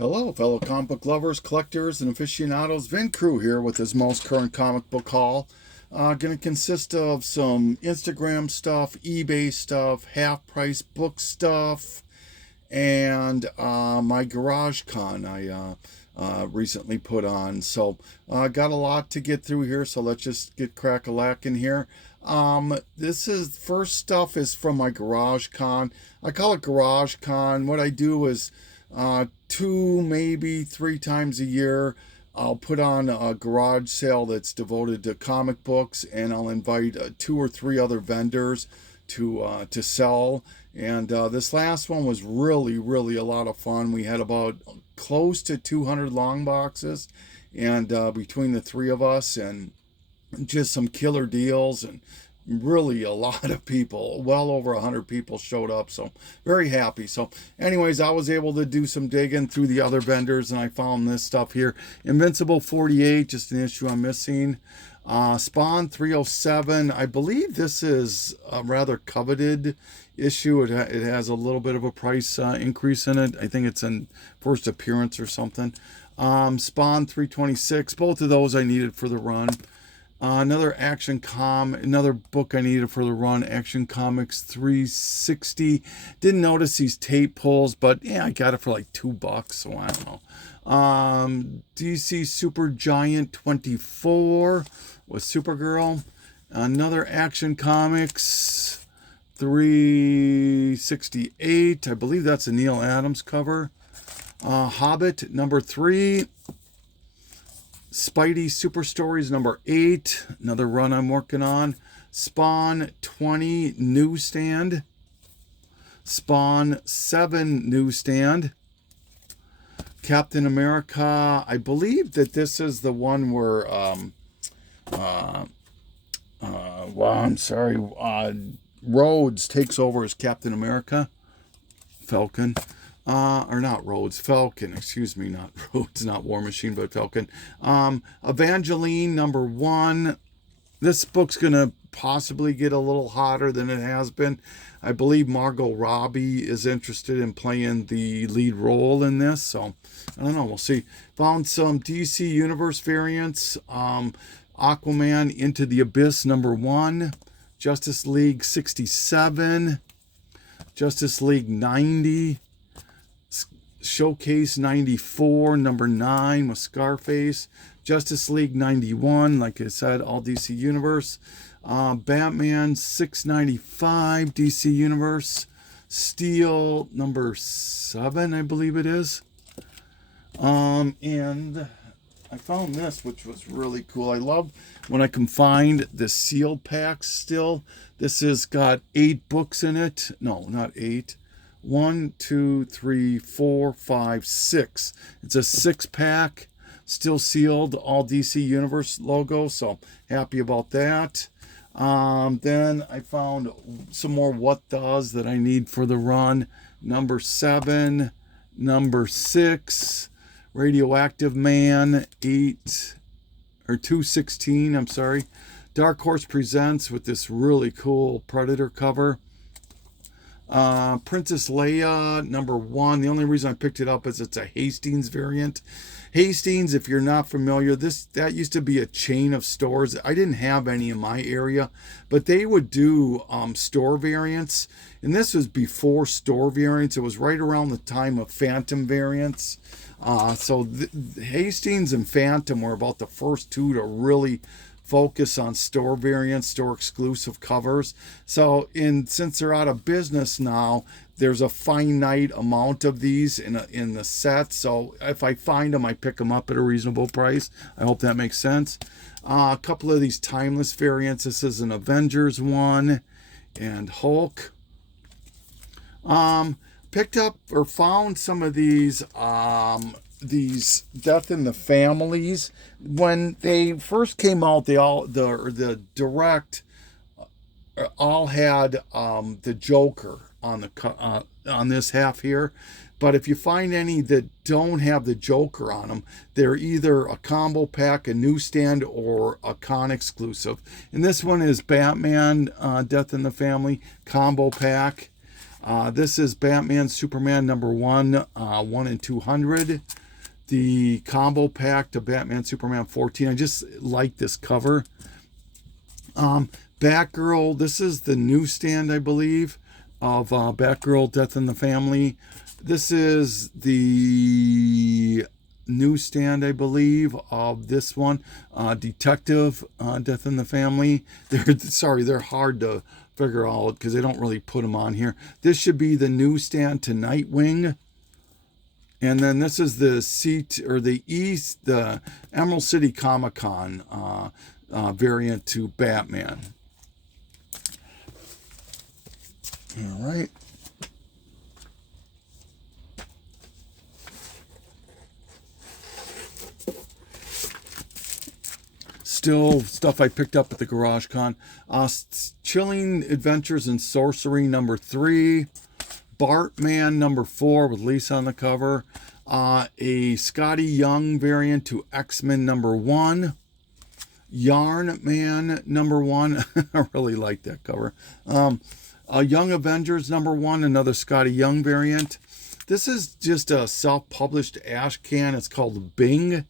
Hello, fellow comic book lovers, collectors, and aficionados. Vin Crew here with his most current comic book haul. Going to consist of some Instagram stuff, eBay stuff, half-price book stuff, and my Garage Con I recently put on. So got a lot to get through here, so let's just get crack-a-lackin' here. This is first stuff is from my Garage Con. I call it Garage Con. What I do is two, maybe three times a year, I'll put on a garage sale that's devoted to comic books, and I'll invite two or three other vendors to sell. And this last one was really a lot of fun. We had about close to 200 long boxes, and between the three of us, and just some killer deals, and really a lot of people, well over 100 people showed up, so very happy. So anyways, I was able to do some digging through the other vendors, and I found this stuff here. Invincible 48, just an issue I'm missing. Spawn 307, I believe this is a rather coveted issue. It has a little bit of a price increase in it. I think it's in first appearance or something. Spawn 326, both of those I needed for the run. Another book I needed for the run, Action Comics 360. Didn't notice these tape pulls, but yeah, I got it for like $2, so I don't know. DC Super Giant 24 with Supergirl. Another Action Comics 368. I believe that's a Neil Adams cover. Hobbit number 3. Spidey Super Stories number 8, another run I'm working on. Spawn 20 newsstand. Spawn 7 newsstand. Captain America, I believe that this is the one where Rhodes takes over as Captain America. Falcon. Or not Rhodes, Falcon, excuse me, not Rhodes, not War Machine, but Falcon. Evangeline number 1. This book's going to possibly get a little hotter than it has been. I believe Margot Robbie is interested in playing the lead role in this, so I don't know, we'll see. Found some DC Universe variants. Aquaman Into the Abyss number 1. Justice League 67. Justice League 90. Showcase 94, number 9 with Scarface. Justice League 91, like I said, all DC Universe. Batman 695, DC Universe. Steel number 7, I believe it is. And I found this, which was really cool. I love when I can find the sealed packs still. This has got 8 books in it. No, not 8. 1, 2, 3, 4, 5, 6. It's a 6-pack, still sealed, all DC Universe logo, so happy about that. Then I found some more What Does that I need for the run. Number 7, number 6, Radioactive Man 216, I'm sorry. Dark Horse Presents with this really cool Predator cover. Princess Leia number 1. The only reason I picked it up is it's a Hastings variant. Hastings, if you're not familiar, that used to be a chain of stores. I didn't have any in my area, but they would do store variants, and this was before store variants. It was right around the time of Phantom variants. So Hastings and Phantom were about the first two to really focus on store variants, store exclusive covers. So since they're out of business now, there's a finite amount of these in the set. So if I find them, I pick them up at a reasonable price. I hope that makes sense. A couple of these timeless variants. This is an Avengers one and Hulk. Picked up or found some of these Death in the Families. When they first came out, the direct all had the Joker on this half here, but if you find any that don't have the Joker on them, they're either a combo pack, a newsstand, or a con exclusive. And this one is Batman Death in the Family combo pack. This is Batman Superman number 1, 1 in 200. The combo pack to Batman Superman 14. I just like this cover. Batgirl, this is the newsstand, I believe, of Batgirl Death in the Family. This is the newsstand, I believe, of this one, Detective Death in the Family. They're hard to figure out because they don't really put them on here. This should be the newsstand to Nightwing. And then this is the the Emerald City Comic Con variant to Batman. All right. Still stuff I picked up at the Garage Con. Chilling Adventures in Sorcery number 3. Bartman number 4 with Lisa on the cover. A Scotty Young variant to X-Men number 1. Yarn Man number 1. I really like that cover. Young Avengers number 1, another Scotty Young variant. This is just a self-published ash can. It's called Bing.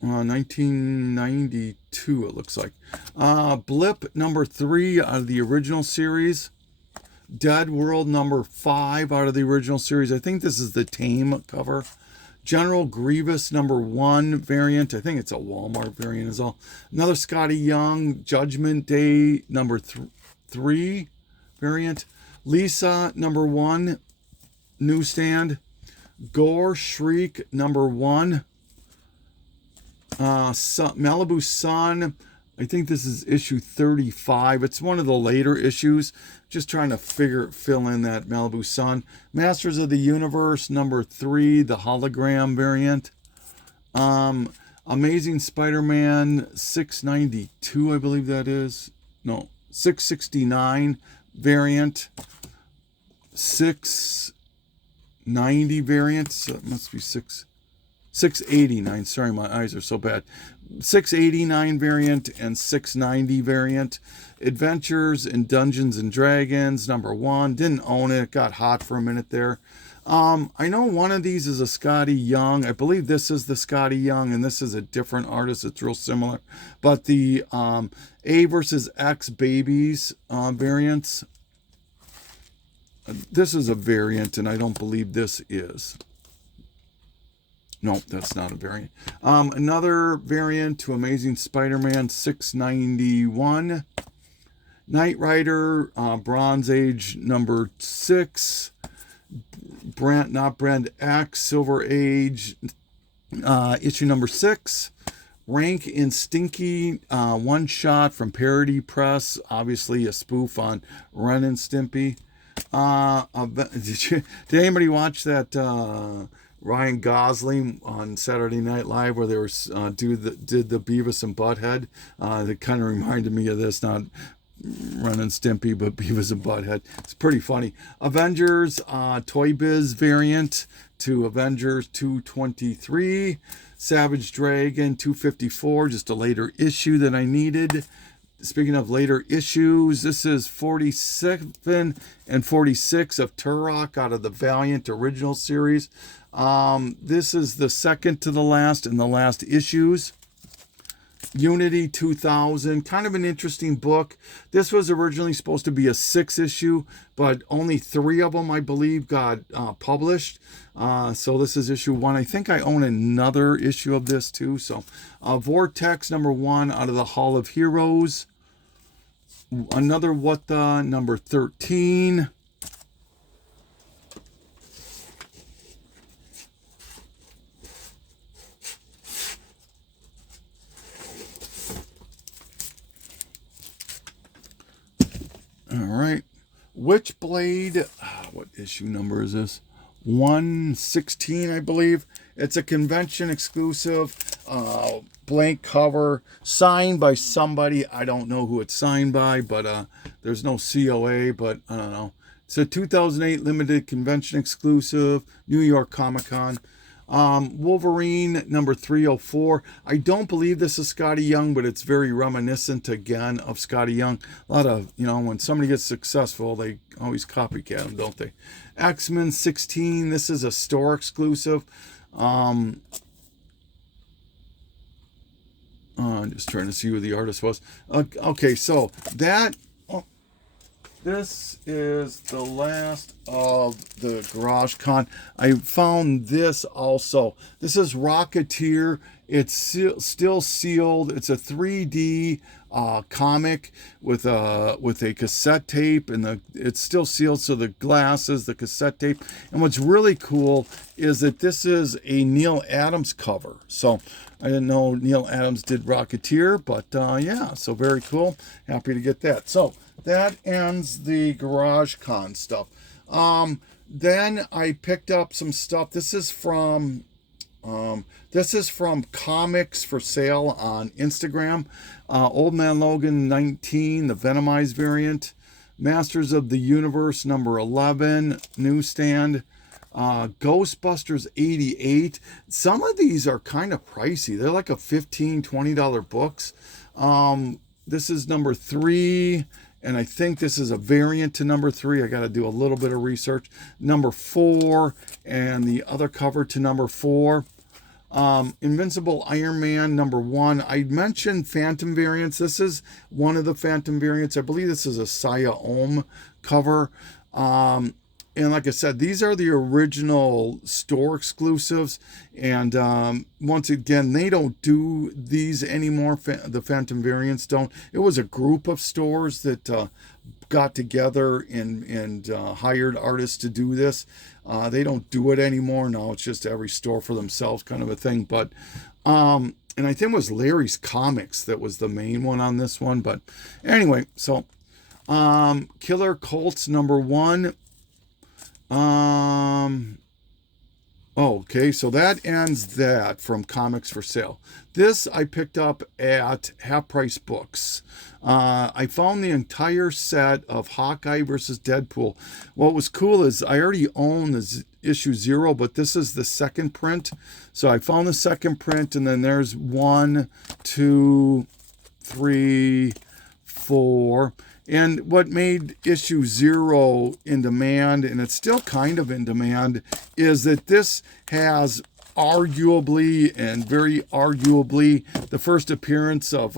1992, it looks like. Blip number 3 out of the original series. Dead World number 5 out of the original series. I think this is the Tame cover. General Grievous number 1 variant. I think it's a Walmart variant as well. Another Scotty Young Judgment Day number 3 variant. Lisa number 1 newsstand. Gore Shriek number 1. Malibu Sun. I think this is issue 35. It's one of the later issues. Just trying to fill in that Malibu Sun. Masters of the Universe number 3, the hologram variant. Amazing Spider-Man 692, I believe that is. No, 669 variant. 690 variant. So it must be 689. Sorry, my eyes are so bad. 689 variant and 690 variant. Adventures in Dungeons and Dragons number 1. Didn't own it. Got hot for a minute there. I know one of these is a Scotty Young. I believe this is the Scotty Young, and this is a different artist. It's real similar. But the A versus X Babies variants. This is a variant, and I don't believe this is. Nope, that's not a variant. Another variant to Amazing Spider-Man 691. Knight Rider, Bronze Age number 6. Not Brand X, Silver Age, issue number 6. Rank and Stinky, one shot from Parody Press. Obviously a spoof on Ren and Stimpy. Did anybody watch that Ryan Gosling on Saturday Night Live where they were did the Beavis and Butthead? That kind of reminded me of this, not Ren and Stimpy, but Beavis and Butthead. It's pretty funny. Avengers Toy Biz variant to Avengers 223. Savage Dragon 254, just a later issue that I needed. Speaking of later issues, this is 47 and 46 of Turok out of the Valiant original series. This is the second to the last in the last issues. Unity 2000, kind of an interesting book. This was originally supposed to be a 6-issue, but only 3 of them, I believe, got published. So this is issue 1. I think I own another issue of this too. So Vortex number 1 out of the Hall of Heroes. Another What The number 13. All right. Witchblade. What issue number is this? 116, I believe. It's a convention exclusive, blank cover, signed by somebody. I don't know who it's signed by, but there's no COA, but I don't know. It's a 2008 limited convention exclusive, New York Comic Con. Wolverine number 304. I don't believe this is Scotty Young, but it's very reminiscent again of Scotty Young. A lot of, when somebody gets successful, they always copycat them, don't they? X-Men 16. This is a store exclusive. I'm just trying to see who the artist was. Okay, so this is the last of the Garage Con. I found this also. This is Rocketeer. It's still sealed. It's a 3D comic with a cassette tape, and it's still sealed. So the glass is the cassette tape. And what's really cool is that this is a Neal Adams cover. So I didn't know Neal Adams did Rocketeer, but yeah, so very cool. Happy to get that. So that ends the Garage Con stuff. Then I picked up some stuff. This is from Comics for Sale on Instagram. Old Man Logan 19, the Venomized variant. Masters of the Universe number 11, newsstand. Ghostbusters 88. Some of these are kind of pricey. They're like a $15, $20 books. This is number 3. And I think this is a variant to number 3. I got to do a little bit of research. Number 4 and the other cover to number 4. Invincible Iron Man number 1. I mentioned Phantom variants. This is one of the Phantom variants. I believe this is a Saya Ohm cover. And like I said, these are the original store exclusives. And once again, they don't do these anymore. The Phantom variants don't. It was a group of stores that got together and hired artists to do this. They don't do it anymore. Now it's just every store for themselves kind of a thing. But and I think it was Larry's Comics that was the main one on this one. But anyway, so Killer Colts number 1. Okay, so that ends that from Comics for Sale. This I picked up at Half Price Books. I found the entire set of Hawkeye versus Deadpool. What was cool is I already own the issue 0, but this is the second print. So I found the second print, and then there's 1, 2, 3, 4. And what made issue 0 in demand, and it's still kind of in demand, is that this has arguably and very arguably the first appearance of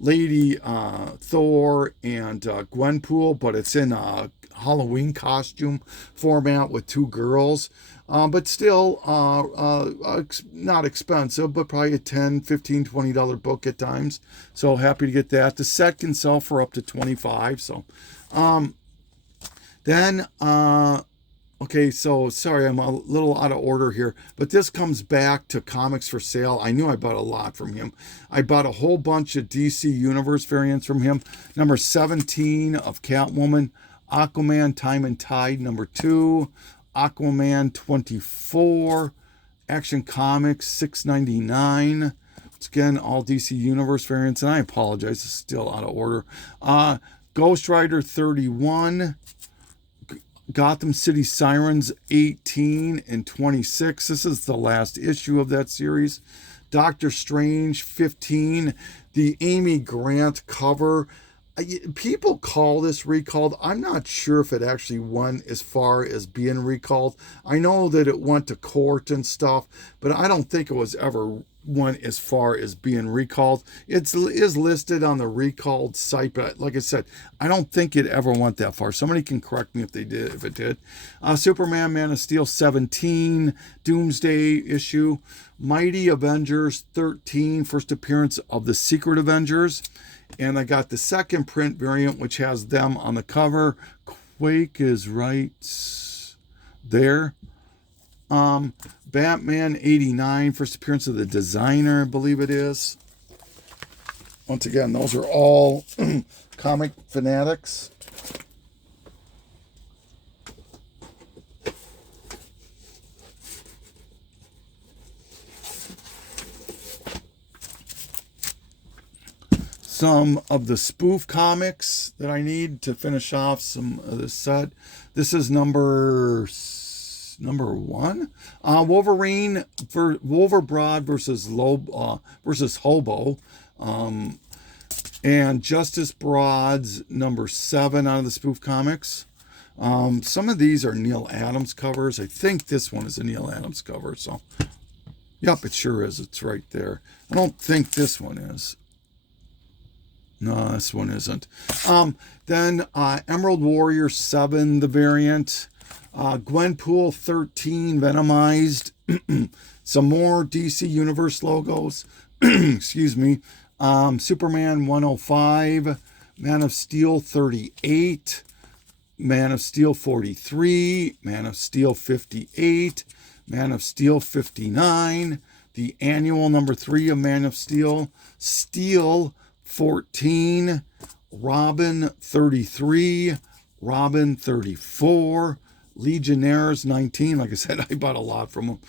Lady Thor and Gwenpool, but it's in a Halloween costume format with 2 girls. But still not expensive, but probably a $10, $15, $20 book at times. So happy to get that. The set can sell for up to $25. So then, okay, so sorry, I'm a little out of order here, but this comes back to Comics for Sale. I knew I bought a lot from him. I bought a whole bunch of DC Universe variants from him. Number 17 of Catwoman, Aquaman Time and Tide number 2, Aquaman 24, Action Comics $6.99. It's again all DC Universe variants, and I apologize, it's still out of order. Ghost Rider 31, Gotham City Sirens 18 and 26. This is the last issue of that series. Doctor Strange 15, the Amy Grant cover. People call this recalled. I'm not sure if it actually went as far as being recalled. I know that it went to court and stuff, but I don't think it was ever went as far as being recalled. It is listed on the recalled site, but like I said, I don't think it ever went that far. Somebody can correct me if they did, if it did. Superman Man of Steel 17, Doomsday issue, Mighty Avengers 13, first appearance of the Secret Avengers. And I got the second print variant, which has them on the cover. Quake is right there. Batman 89, first appearance of the designer, I believe it is. Once again, those are all comic fanatics. Some of the spoof comics that I need to finish off some of this set. This is number number 1. Wolverine for Wolverbroad versus Hobo. And Justice Broads number 7 out of the Spoof Comics. Some of these are Neal Adams covers. I think this one is a Neal Adams cover. So, yep, it sure is. It's right there. I don't think this one is. No, this one isn't. Then Emerald Warrior 7, the variant. Gwenpool 13, Venomized. Some more DC Universe logos. Excuse me. Superman 105. Man of Steel 38. Man of Steel 43. Man of Steel 58. Man of Steel 59. The annual number 3 of Man of Steel. Steel 14, Robin 33, Robin 34, Legionnaires 19. Like I said, I bought a lot from them.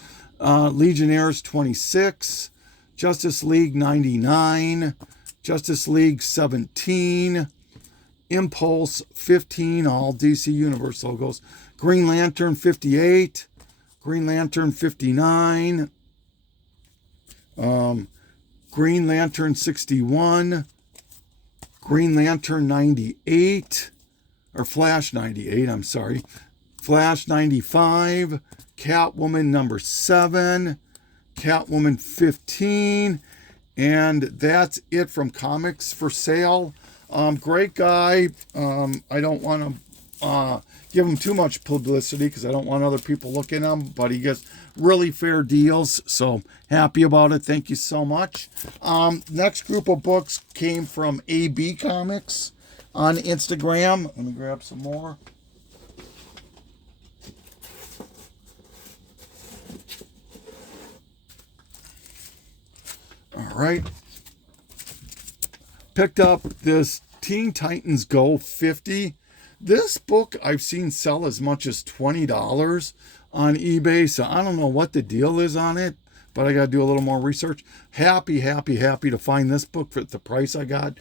Legionnaires 26, Justice League 99, Justice League 17, Impulse 15, all DC Universe logos. Green Lantern 58, Green Lantern 59, Green Lantern 61, Green Lantern 98, or Flash 98, I'm sorry, Flash 95, Catwoman number 7, Catwoman 15, and that's it from Comics for Sale. Great guy. I don't want to give him too much publicity because I don't want other people looking at him, but he gets really fair deals, so happy about it. Thank you so much. Next group of books came from AB Comics on Instagram. Let me grab some more. All right. Picked up this Teen Titans Go 50. This book I've seen sell as much as $20 on eBay, so I don't know what the deal is on it, but I got to do a little more research. Happy to find this book for the price I got.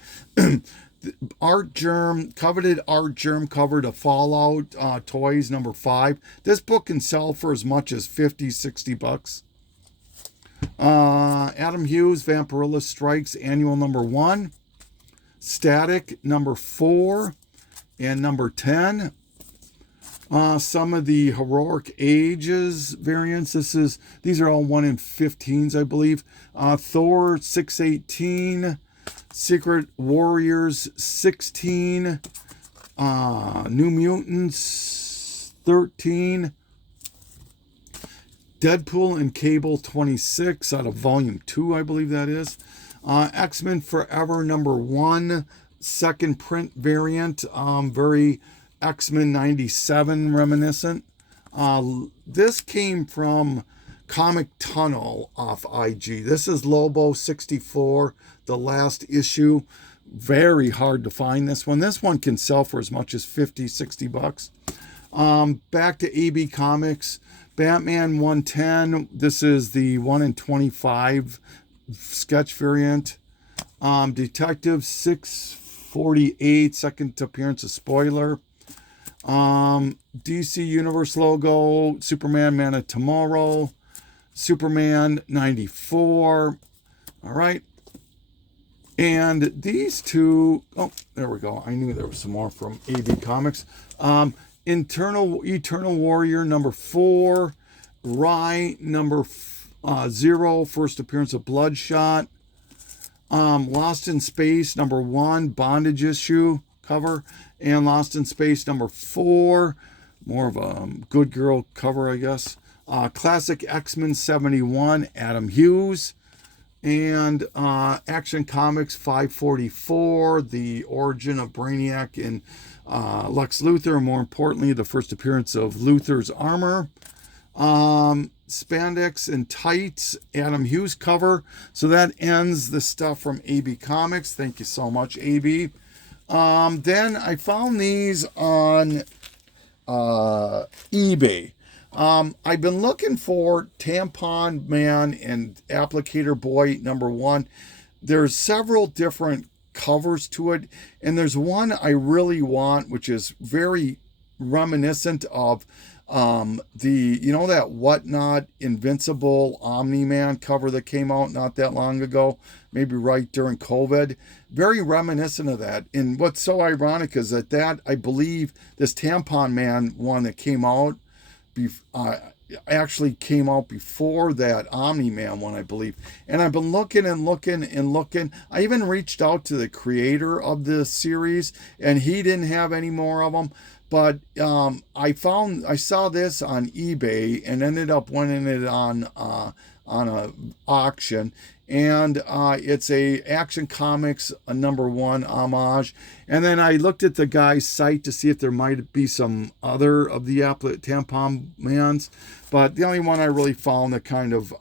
Art Germ, coveted Art Germ cover to Fallout Toys number 5. This book can sell for as much as $50-$60. Adam Hughes, Vampirilla Strikes annual number 1. Static number 4 and number 10. Some of the Heroic Ages variants. These are all 1 in 15s, I believe. Thor 618, Secret Warriors 16, New Mutants 13, Deadpool and Cable 26 out of volume 2, I believe that is. X-Men Forever number 1, second print variant, very X-Men 97 reminiscent. This came from Comic Tunnel off IG. This is Lobo 64, the last issue. Very hard to find this one. This one can sell for as much as $50-$60. Back to AB Comics, Batman 110. This is the 1 in 25 sketch variant. Detective 648, second appearance of Spoiler. DC Universe logo, Superman Man of Tomorrow, Superman 94. All right. And these two, oh, there we go. I knew there was some more from AB Comics. Eternal Warrior number 4, Rye number 0, first appearance of Bloodshot. Lost in Space number 1, bondage issue cover, and Lost in Space number 4, more of a good girl cover, I guess. Classic X-Men 71, Adam Hughes, and Action Comics 544, the origin of Brainiac and Lex Luthor, and more importantly, the first appearance of Luthor's armor. Spandex and Tights, Adam Hughes cover. So that ends the stuff from AB Comics. Thank you so much, AB. Then I found these on eBay. I've been looking for Tampon Man and Applicator Boy number 1. There's several different covers to it, and there's one I really want, which is very reminiscent of That Whatnot Invincible Omni-Man cover that came out not that long ago, maybe right during COVID, very reminiscent of that. And what's so ironic is that I believe this Tampon Man one that came out actually came out before that Omni-Man one, I believe. And I've been looking and looking and looking. I even reached out to the creator of the series, and he didn't have any more of them. But I saw this on eBay and ended up winning it on a auction, and it's a Action Comics #1 homage. And then I looked at the guy's site to see if there might be some other of the Tampon Mans, but the only one I really found that kind of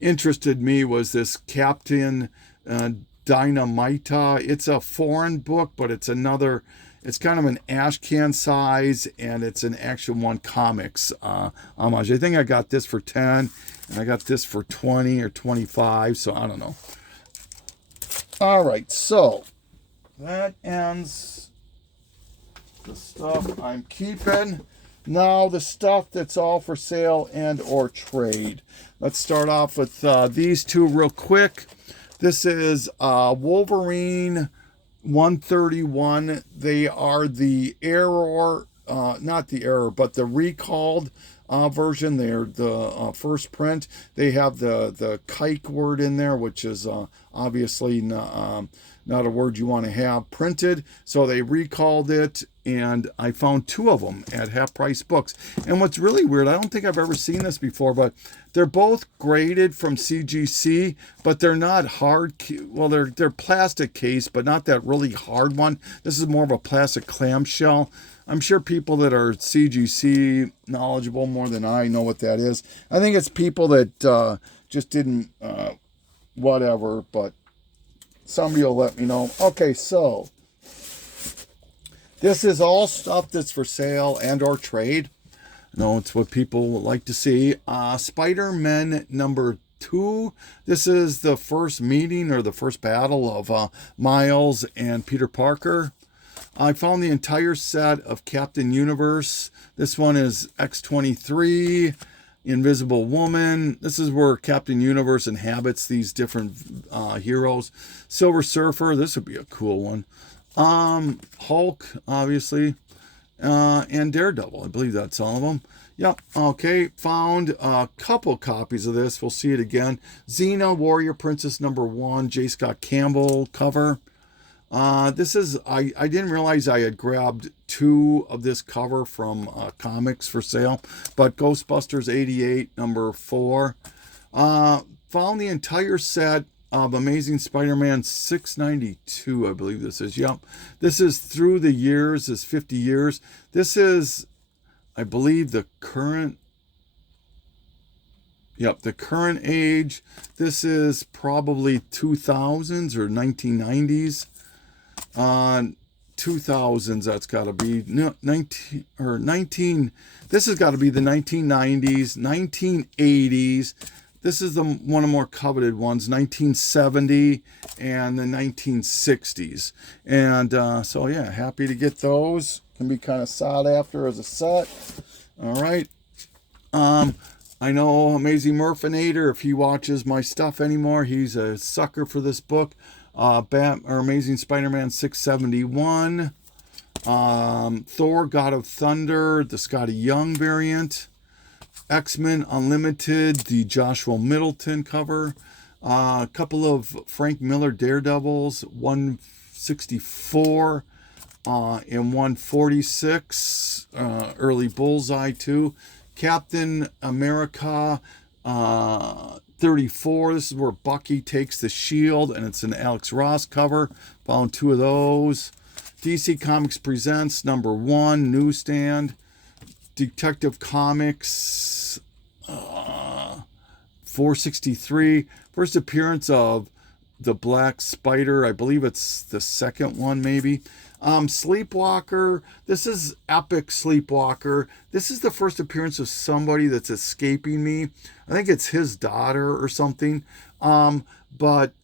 interested me was this Captain Dynamita. It's a foreign book, but it's kind of an ash can size, and it's an Action 1 Comics homage. I think I got this for 10, and I got this for 20 or 25, so I don't know. All right, so that ends the stuff I'm keeping. Now the stuff that's all for sale and or trade. Let's start off with these two real quick. This is Wolverine 131. They are the error, not the error, but the recalled version. They're the first print. They have the kike word in there, which is obviously not a word you want to have printed. So they recalled it, and I found 2 of them at Half Price Books. And what's really weird, I don't think I've ever seen this before, but they're both graded from CGC, but they're not hard. Well, they're plastic case, but not that really hard one. This is more of a plastic clamshell. I'm sure people that are CGC knowledgeable more than I know what that is. I think it's people that just didn't whatever, but somebody will let me know. Okay, so this is all stuff that's for sale and or trade. No, it's what people like to see. Spider-Man #2. This is the first meeting or the first battle of Miles and Peter Parker. I found the entire set of Captain Universe. This one is X-23, Invisible Woman. This is where Captain Universe inhabits these different heroes. Silver Surfer, this would be a cool one. Hulk, obviously, and Daredevil. I believe that's all of them. Yep, okay, found a couple copies of this. We'll see it again. Xena, Warrior Princess #1, J. Scott Campbell cover. This is, I didn't realize I had grabbed 2 of this cover from comics for sale, but Ghostbusters 88 #4. Found the entire set of Amazing Spider-Man 692, I believe this is. Yep, this is through the years, is 50 years. This is, I believe, the current, yep, the current age. This is probably 2000s or 1990s. 2000s, that's got to be 19 or 19. This has got to be the 1990s, 1980s. This is the one of the more coveted ones, 1970 and the 1960s. And so yeah, happy to get those. Can be kind of sought after as a set. All right. I know Amazing Murphinator, if he watches my stuff anymore, he's a sucker for this book. Amazing Spider-Man 671, Thor, God of Thunder, the Scotty Young variant, X-Men Unlimited, the Joshua Middleton cover, a couple of Frank Miller Daredevils, 164 and 146, early Bullseye too, Captain America 34. This is where Bucky takes the shield, and it's an Alex Ross cover. Found 2 of those. DC Comics Presents #1 newsstand. Detective Comics 463. First appearance of the Black Spider. I believe it's the second one, maybe. Sleepwalker. This is Epic Sleepwalker. This is the first appearance of somebody that's escaping me. I think it's his daughter or something. But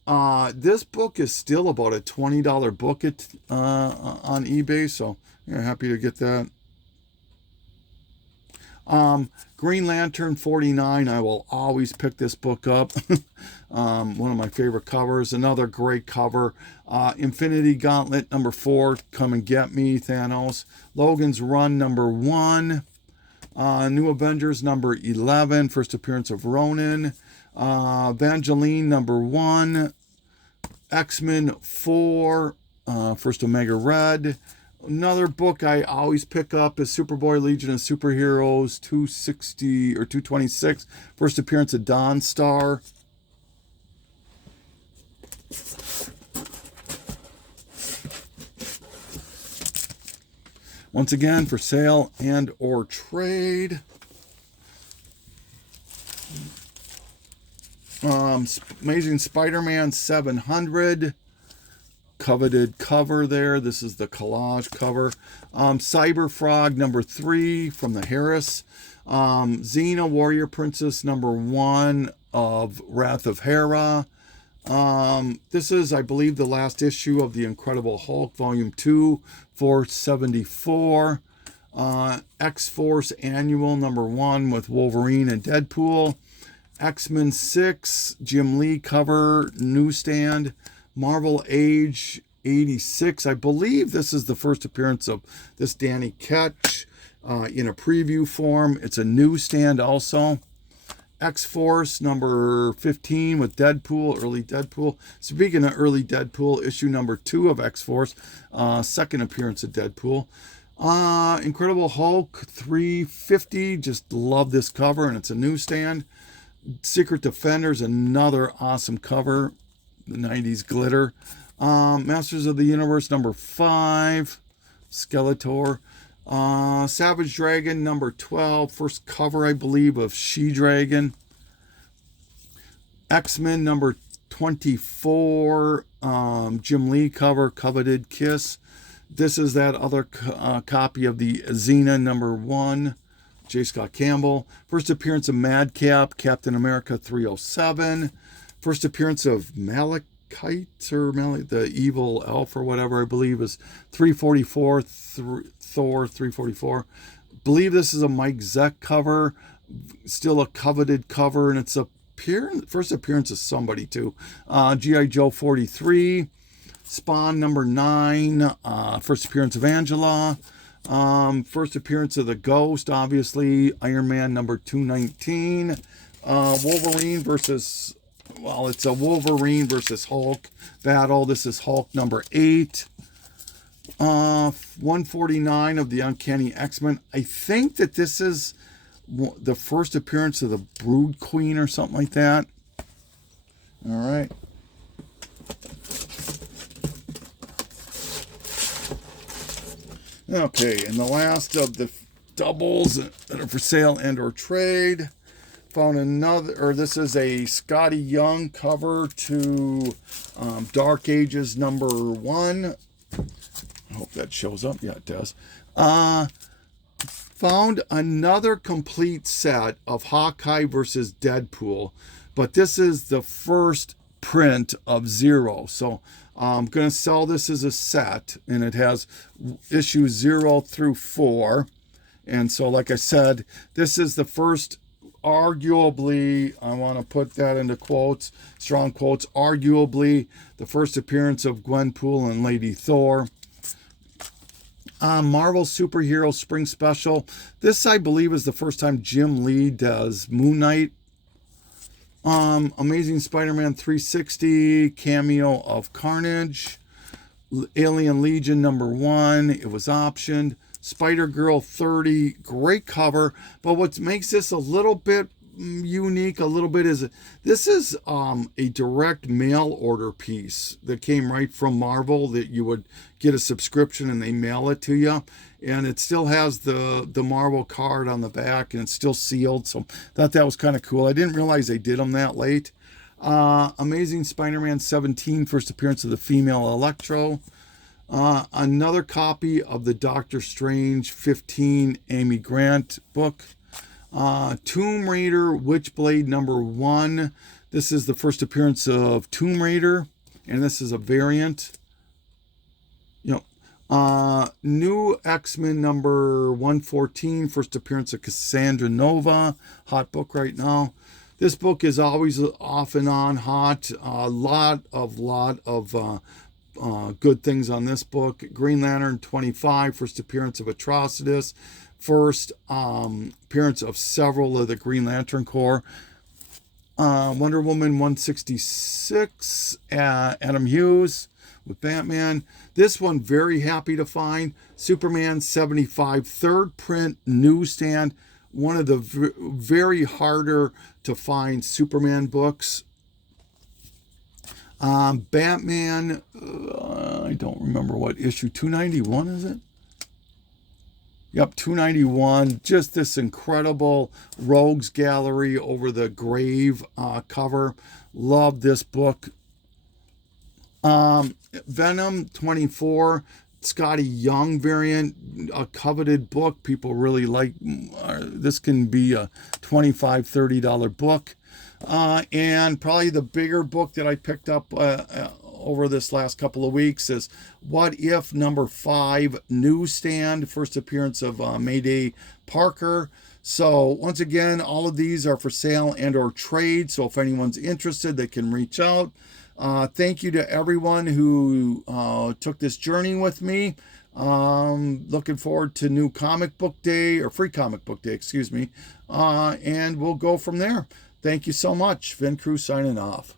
this book is still about a $20 book on eBay. So yeah, happy to get that. Green Lantern 49, I will always pick this book up. One of my favorite covers. Another great cover. Infinity Gauntlet number 4, Come and Get Me, Thanos. Logan's Run number 1. New Avengers number 11, first appearance of Ronan. Evangeline number 1. X-Men 4, first Omega Red. Another book I always pick up is Superboy Legion of Superheroes 260 or 226, first appearance of Dawnstar. Once again, for sale and or trade. Amazing Spider-Man 700. Coveted cover there. This is the collage cover. Cyber Frog number 3 from the Harris. Xena Warrior Princess number 1 of Wrath of Hera. This is, I believe, the last issue of the Incredible Hulk, Volume 2, 474. X-Force Annual number 1 with Wolverine and Deadpool. X-Men 6, Jim Lee cover, newsstand. Marvel Age 86. I believe this is the first appearance of this Danny Ketch in a preview form. It's a newsstand also. X-Force number 15 with Deadpool, early Deadpool. Speaking of early Deadpool, issue number 2 of X-Force, second appearance of Deadpool. Incredible Hulk 350. Just love this cover, and it's a newsstand. Secret Defenders, another awesome cover. The 90s glitter. Masters of the Universe number 5, Skeletor. Savage Dragon number 12, first cover, I believe, of She-Dragon. X-Men number 24, Jim Lee cover, Coveted Kiss. This is that other copy of the Xena number 1, J. Scott Campbell. First appearance of Madcap, Captain America 307. First appearance of Malekith, or the evil elf or whatever, I believe is 344, Thor 344. Believe this is a Mike Zeck cover, still a coveted cover, and it's a first appearance of somebody too. G.I. Joe 43, Spawn number 9, first appearance of Angela. First appearance of the Ghost, obviously, Iron Man number 219. Wolverine versus... Well, it's a Wolverine versus Hulk battle. This is Hulk number 8. 149 of the Uncanny X-Men. I think that this is the first appearance of the Brood Queen or something like that. All right. Okay, and the last of the doubles that are for sale and or trade. Found another, or this is a Scotty Young cover to Dark Ages number 1. I hope that shows up. Yeah, it does. Found another complete set of Hawkeye versus Deadpool, but this is the first print of Zero. So I'm going to sell this as a set, and it has issues 0 through 4. And so, like I said, this is the first, arguably, I want to put that into quotes, strong quotes, arguably the first appearance of Gwenpool and Lady Thor. Marvel Superhero Spring Special. This, I believe, is the first time Jim Lee does Moon Knight. Amazing Spider-Man 360, cameo of Carnage. Alien Legion number 1, it was optioned. Spider-Girl 30, great cover, but what makes this a little bit unique, is this is a direct mail order piece that came right from Marvel, that you would get a subscription and they mail it to you, and it still has the Marvel card on the back, and it's still sealed, so I thought that was kind of cool. I didn't realize they did them that late. Amazing Spider-Man 17, first appearance of the female Electro. Another copy of the Doctor Strange 15 Amy Grant book. Tomb Raider Witchblade number 1. This is the first appearance of Tomb Raider, and this is a variant. New X-Men number 114, first appearance of Cassandra Nova, hot book right now. This book is always off and on hot. A lot of good things on this book. Green Lantern 25, first appearance of Atrocitus, first appearance of several of the Green Lantern Corps. Wonder Woman 166, Adam Hughes with Batman. This one, very happy to find. Superman 75, third print newsstand. One of the very harder to find Superman books. Batman, I don't remember what issue, 291 is it? Yep, 291. Just this incredible Rogues Gallery over the grave cover. Love this book. Venom 24, Scotty Young variant, a coveted book. People really like. This can be a $25, $30 book. And probably the bigger book that I picked up over this last couple of weeks is What If number 5 newsstand, first appearance of Mayday Parker. So once again, all of these are for sale and or trade. So if anyone's interested, they can reach out. Thank you to everyone who took this journey with me. Looking forward to new comic book day, or free comic book day, excuse me. And we'll go from there. Thank you so much. Vin Crew signing off.